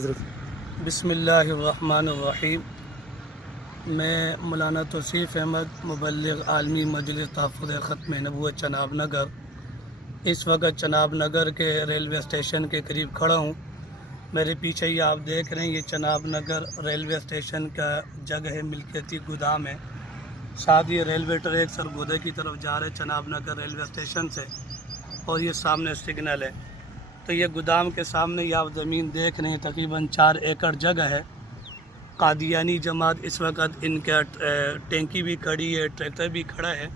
بسم اللہ الرحمن الرحیم۔ میں مولانا توصیف احمد مبلغ عالمی مجلس تحفظ ختم نبوت چناب نگر اس وقت چناب نگر کے ریلوے اسٹیشن کے قریب کھڑا ہوں۔ میرے پیچھے یہ آپ دیکھ رہے ہیں، یہ چناب نگر ریلوے اسٹیشن کا جگہ ہے، ملکیتی گودام ہے۔ ساتھ یہ ریلوے ٹریک سرگودے کی طرف جا رہے چناب نگر ریلوے اسٹیشن سے، اور یہ سامنے سگنل ہے۔ تو یہ گودام کے سامنے یہ آپ زمین دیکھ رہے ہیں، تقریباً 4 ایکڑ جگہ ہے۔ قادیانی جماعت اس وقت ان کا ٹینکی بھی کھڑی ہے، ٹریکٹر بھی کھڑا ہے،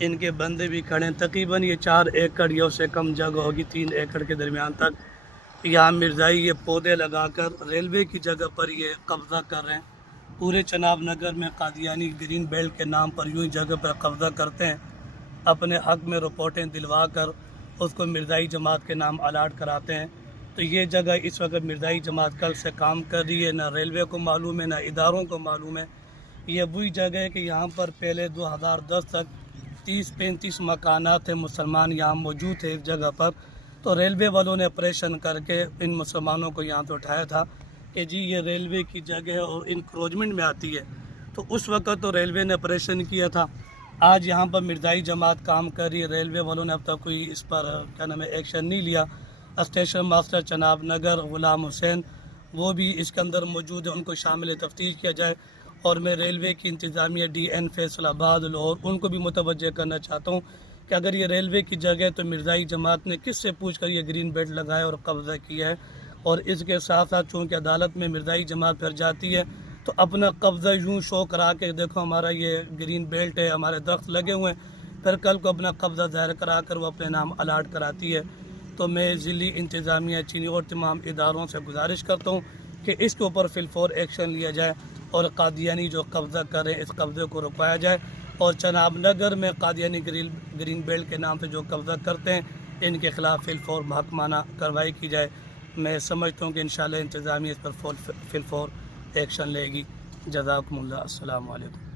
ان کے بندے بھی کھڑے ہیں۔ تقریباً یہ 4 ایکڑ یا اس سے کم جگہ ہوگی، 3 ایکڑ کے درمیان تک۔ یہاں مرزائی یہ پودے لگا کر ریلوے کی جگہ پر یہ قبضہ کر رہے ہیں۔ پورے چناب نگر میں قادیانی گرین بیلٹ کے نام پر یوں ہی جگہ پر قبضہ کرتے ہیں، اپنے حق میں رپورٹیں دلوا کر اس کو مرزائی جماعت کے نام الاٹ کراتے ہیں۔ تو یہ جگہ اس وقت مرزائی جماعت کل سے کام کر رہی ہے، نہ ریلوے کو معلوم ہے، نہ اداروں کو معلوم ہے۔ یہ وہی جگہ ہے کہ یہاں پر پہلے 2010 تک 30-35 مکانات تھے، مسلمان یہاں موجود تھے اس جگہ پر۔ تو ریلوے والوں نے آپریشن کر کے ان مسلمانوں کو یہاں تو اٹھایا تھا کہ جی یہ ریلوے کی جگہ ہے اور انکروچمنٹ میں آتی ہے۔ تو اس وقت تو ریلوے نے آپریشن کیا تھا۔ آج یہاں پر مرزائی جماعت کام کر رہی ہے، ریلوے والوں نے اب تک کوئی اس پر ایکشن نہیں لیا۔ اسٹیشن ماسٹر چناب نگر غلام حسین وہ بھی اس کے اندر موجود ہے، ان کو شامل تفتیش کیا جائے۔ اور میں ریلوے کی انتظامیہ DN فیصل آباد لاہور ان کو بھی متوجہ کرنا چاہتا ہوں کہ اگر یہ ریلوے کی جگہ ہے تو مرزائی جماعت نے کس سے پوچھ کر یہ گرین بیلٹ لگایا اور قبضہ کیا ہے۔ اور اس کے ساتھ ساتھ چونکہ عدالت میں مرزائی جماعت پھر جاتی ہے تو اپنا قبضہ یوں شو کرا کے دیکھو ہمارا یہ گرین بیلٹ ہے، ہمارے درخت لگے ہوئے ہیں، پھر کل کو اپنا قبضہ ظاہر کرا کر وہ اپنے نام الاٹ کراتی ہے۔ تو میں ضلعی انتظامیہ چینی اور تمام اداروں سے گزارش کرتا ہوں کہ اس کے اوپر فی الفور ایکشن لیا جائے اور قادیانی جو قبضہ کر رہے ہیں اس قبضے کو رکوایا جائے، اور چناب نگر میں قادیانی گرین بیلٹ کے نام سے جو قبضہ کرتے ہیں ان کے خلاف فی الفور محکمانہ کارروائی کی جائے۔ میں سمجھتا ہوں کہ انشاءاللہ انتظامیہ اس پر فی الفور ایکشن لے گی۔ جزاکم اللہ، السلام علیکم۔